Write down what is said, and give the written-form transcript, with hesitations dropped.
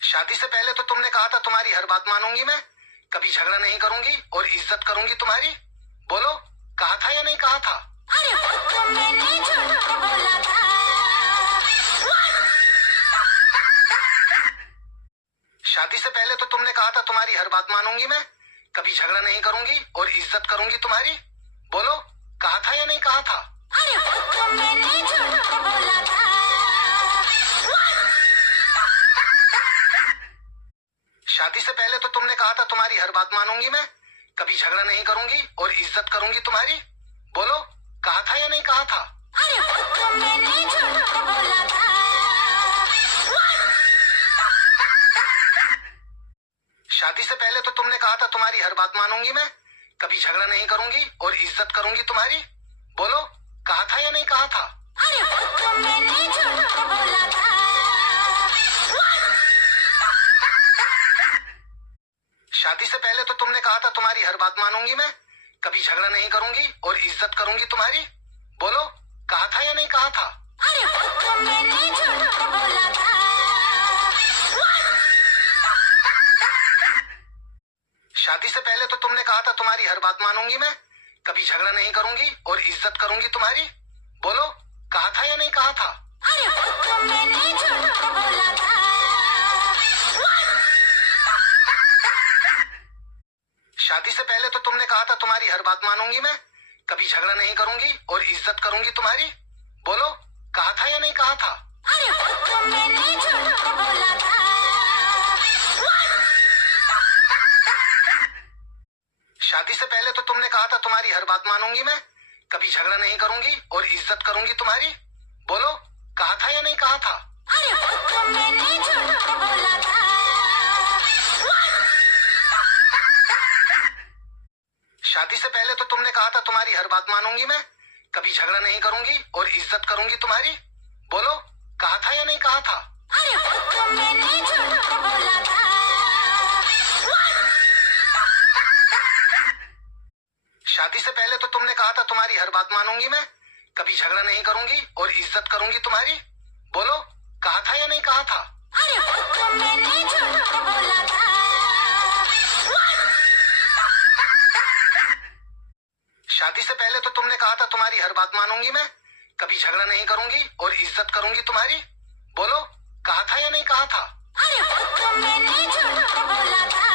शादी से पहले तो तुमने कहा था तुम्हारी हर बात मानूंगी मैं, कभी झगड़ा नहीं करूंगी और इज्जत करूंगी तुम्हारी। बोलो, कहा था या नहीं कहा था? अरे वो तो मैंने झूठ बोला था। शादी से पहले तो तुमने कहा था तुम्हारी हर बात मानूंगी मैं, कभी झगड़ा नहीं करूंगी और इज्जत करूंगी तुम्हारी। बोलो, कहा था या नहीं कहा था? अरे वो तो मैंने झूठ बोला था। शादी से पहले तो तुमने कहा था तुम्हारी हर बात मानूंगी मैं, कभी झगड़ा नहीं करूंगी और इज्जत करूंगी तुम्हारी। बोलो, कहा था या नहीं कहा था? अरे वो तो मैंने झूठ बोला था। शादी से पहले तो तुमने कहा था तुम्हारी हर बात मानूंगी मैं, कभी झगड़ा नहीं करूंगी और इज्जत करूंगी तुम्हारी। बोलो, कहा था या नहीं कहा था? अरे वो तो मैंने झूठ बोला था। शादी से पहले तो तुमने कहा था तुम्हारी हर बात मानूंगी मैं, कभी झगड़ा नहीं करूंगी और इज्जत करूंगी तुम्हारी। बोलो, कहा था या नहीं कहा था? अरे वो तो मैंने झूठ बोला था। शादी से पहले तो तुमने कहा था तुम्हारी हर बात मानूंगी मैं, कभी झगड़ा नहीं करूंगी और इज्जत करूंगी तुम्हारी। बोलो, कहा था या नहीं कहा था? अरे वो तो मैंने झूठ बोला था। शादी से पहले तो तुमने कहा था तुम्हारी हर बात मानूंगी मैं, कभी झगड़ा नहीं करूंगी और इज्जत करूंगी तुम्हारी। बोलो, कहा था या नहीं कहा था? अरे वो तो मैंने झूठ बोला था। शादी से पहले तो तुमने कहा था तुम्हारी हर बात मानूंगी मैं, कभी झगड़ा नहीं करूंगी और इज्जत करूंगी तुम्हारी। बोलो, कहा था या नहीं कहा था? अरे वो तो मैंने झूठ बोला था। शादी से पहले तो तुमने कहा था तुम्हारी हर बात मानूंगी मैं, कभी झगड़ा नहीं करूंगी और इज्जत करूंगी तुम्हारी। बोलो, कहा था या नहीं कहा था? अरे वो तो मैंने झूठ बोला था। शादी से पहले तो तुमने कहा था तुम्हारी हर बात मानूंगी मैं, कभी झगड़ा नहीं करूंगी और इज्जत करूंगी तुम्हारी। बोलो, कहा था या नहीं कहा था? अरे वो तो मैंने झूठ बोला था। शादी से पहले तो तुमने कहा था तुम्हारी हर बात मानूंगी मैं, कभी झगड़ा नहीं करूंगी और इज्जत करूंगी तुम्हारी। बोलो, कहा था या नहीं कहा था? अरे वो तो मैंने झूठ बोला था।